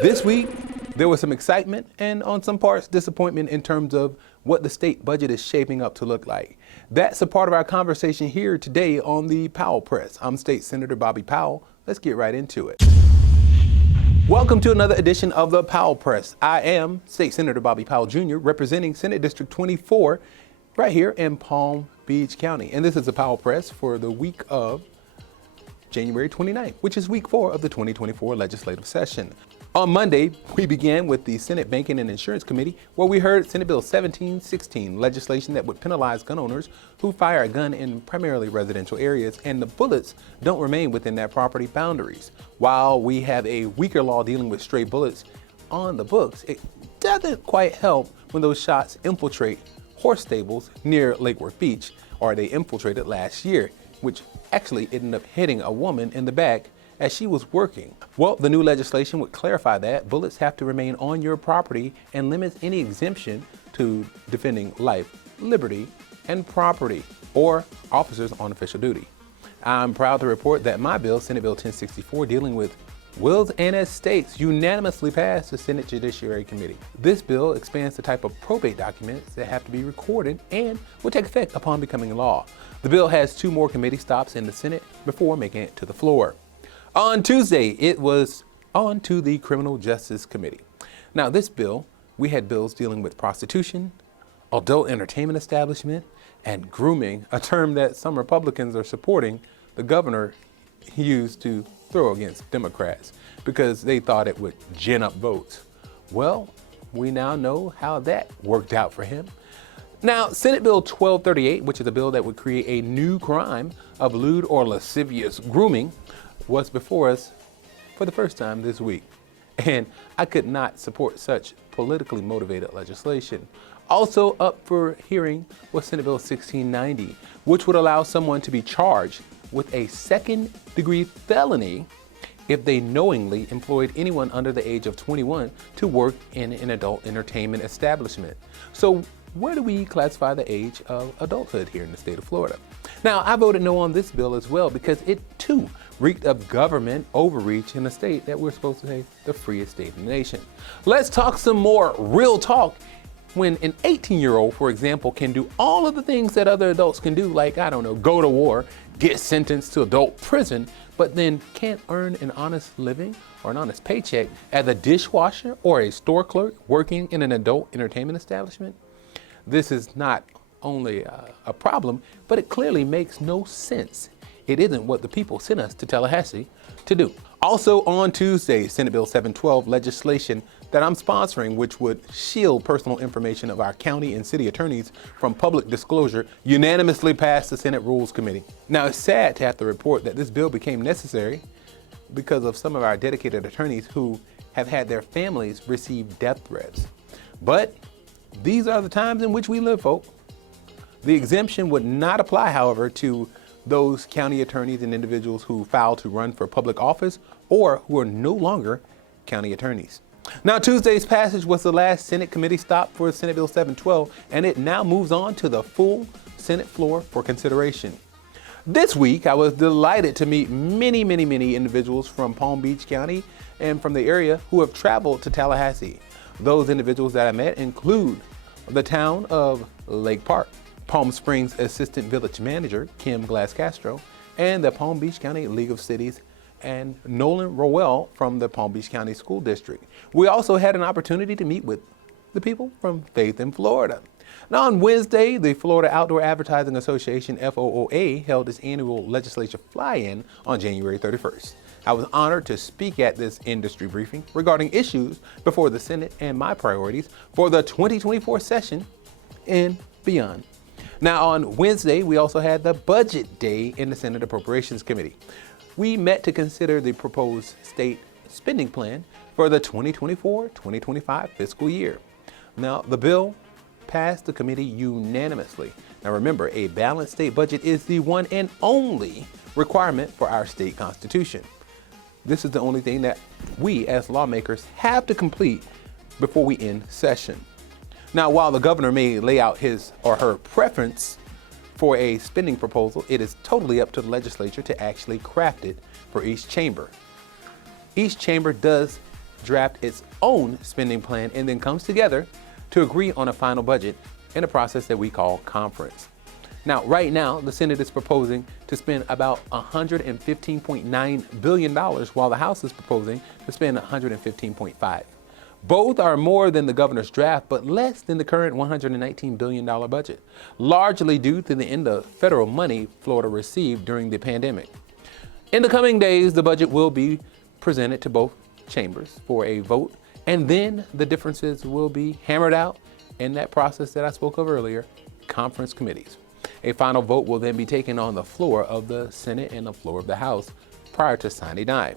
This week, there was some excitement and on some parts disappointment in terms of what the state budget is shaping up to look like. That's a part of our conversation here today on the Powell Press. I'm State Senator Bobby Powell. Let's get right into it. Welcome to another edition of the Powell Press. I am State Senator Bobby Powell Jr., representing Senate District 24 right here in Palm Beach County. And this is the Powell Press for the week of January 29th, which is week 4 of the 2024 legislative session. On Monday, we began with the Senate Banking and Insurance Committee, where we heard Senate Bill 1716, legislation that would penalize gun owners who fire a gun in primarily residential areas, and the bullets don't remain within that property boundaries. While we have a weaker law dealing with stray bullets on the books, it doesn't quite help when those shots infiltrate horse stables near Lake Worth Beach, or they infiltrated last year, which actually ended up hitting a woman in the back as she was working. Well, the new legislation would clarify that bullets have to remain on your property and limits any exemption to defending life, liberty, and property, or officers on official duty. I'm proud to report that my bill, Senate Bill 1064, dealing with wills and estates, unanimously passed the Senate Judiciary Committee. This bill expands the type of probate documents that have to be recorded and will take effect upon becoming law. The bill has 2 more committee stops in the Senate before making it to the floor. On Tuesday, it was on to the Criminal Justice Committee. Now, this bill, we had bills dealing with prostitution, adult entertainment establishment, and grooming, a term that some Republicans are supporting the governor used to throw against Democrats because they thought it would gin up votes. Well, we now know how that worked out for him. Now, Senate Bill 1238, which is a bill that would create a new crime of lewd or lascivious grooming, was before us for the first time this week. And I could not support such politically motivated legislation. Also up for hearing was Senate Bill 1690, which would allow someone to be charged with a second-degree felony if they knowingly employed anyone under the age of 21 to work in an adult entertainment establishment. So where do we classify the age of adulthood here in the state of Florida? Now, I voted no on this bill as well because it too reeked of government overreach in a state that we're supposed to say the freest state in the nation. Let's talk some more real talk when an 18-year-old, for example, can do all of the things that other adults can do, like, I don't know, go to war, get sentenced to adult prison, but then can't earn an honest living or an honest paycheck as a dishwasher or a store clerk working in an adult entertainment establishment. This is not only a problem, but it clearly makes no sense. It isn't what the people sent us to Tallahassee to do. Also on Tuesday, Senate Bill 712, legislation that I'm sponsoring, which would shield personal information of our county and city attorneys from public disclosure, unanimously passed the Senate Rules Committee. Now, it's sad to have to report that this bill became necessary because of some of our dedicated attorneys who have had their families receive death threats. But these are the times in which we live, folks. The exemption would not apply, however, to those county attorneys and individuals who filed to run for public office or who are no longer county attorneys. Now, Tuesday's passage was the last Senate committee stop for Senate Bill 712, and it now moves on to the full Senate floor for consideration. This week, I was delighted to meet many individuals from Palm Beach County and from the area who have traveled to Tallahassee. Those individuals that I met include the town of Lake Park, Palm Springs Assistant Village Manager Kim Glass-Castro, and the Palm Beach County League of Cities, and Nolan Rowell from the Palm Beach County School District. We also had an opportunity to meet with the people from Faith in Florida. Now, on Wednesday, the Florida Outdoor Advertising Association, FOOA, held its annual legislature fly-in on January 31st. I was honored to speak at this industry briefing regarding issues before the Senate and my priorities for the 2024 session and beyond. Now, on Wednesday, we also had the Budget Day in the Senate Appropriations Committee. We met to consider the proposed state spending plan for the 2024-2025 fiscal year. Now, the bill passed the committee unanimously. Now, remember, a balanced state budget is the one and only requirement for our state constitution. This is the only thing that we as lawmakers have to complete before we end session. Now, while the governor may lay out his or her preference for a spending proposal, it is totally up to the legislature to actually craft it for each chamber. Each chamber does draft its own spending plan and then comes together to agree on a final budget in a process that we call conference. Now, right now, the Senate is proposing to spend about $115.9 billion, while the House is proposing to spend $115.5 billion. Both are more than the governor's draft, but less than the current $119 billion budget, largely due to the end of federal money Florida received during the pandemic. In the coming days, the budget will be presented to both chambers for a vote, and then the differences will be hammered out in that process that I spoke of earlier, conference committees. A final vote will then be taken on the floor of the Senate and the floor of the House prior to sine die.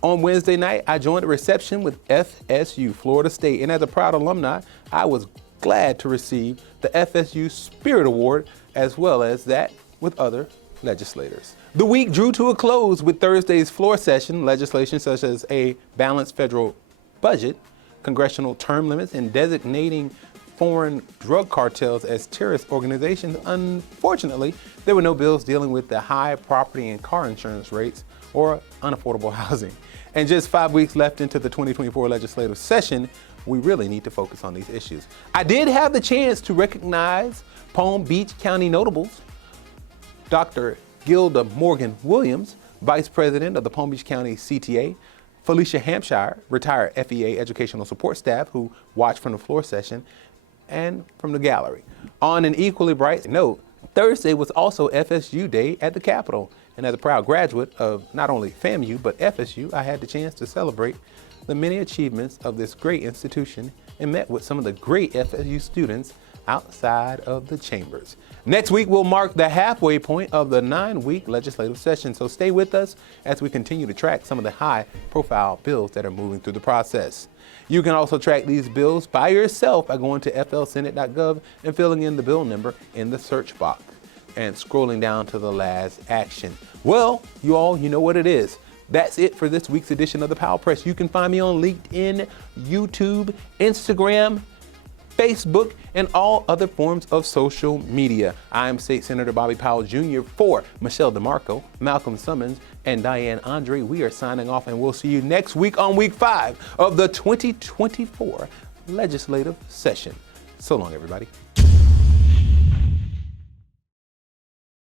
On Wednesday night, I joined a reception with FSU, Florida State, and as a proud alumni, I was glad to receive the FSU Spirit Award, as well as that with other legislators. The week drew to a close with Thursday's floor session. Legislation such as a balanced federal budget, congressional term limits, and designating foreign drug cartels as terrorist organizations. Unfortunately, there were no bills dealing with the high property and car insurance rates or unaffordable housing. And just 5 weeks left into the 2024 legislative session, we really need to focus on these issues. I did have the chance to recognize Palm Beach County notables, Dr. Gilda Morgan Williams, Vice President of the Palm Beach County CTA, Felicia Hampshire, retired FEA educational support staff who watched from the floor session and from the gallery. On an equally bright note, Thursday was also FSU Day at the Capitol. And as a proud graduate of not only FAMU, but FSU, I had the chance to celebrate the many achievements of this great institution and met with some of the great FSU students outside of the chambers. Next week will mark the halfway point of the 9-week legislative session, so stay with us as we continue to track some of the high-profile bills that are moving through the process. You can also track these bills by yourself by going to flsenate.gov and filling in the bill number in the search box and scrolling down to the last action. Well, you know what it is. That's it for this week's edition of the Powell Press. You can find me on LinkedIn, YouTube, Instagram, Facebook, and all other forms of social media. I'm State Senator Bobby Powell Jr. for Michelle DeMarco, Malcolm Summons, and Diane Andre. We are signing off, and we'll see you next week on week 5 of the 2024 legislative session. So long, everybody.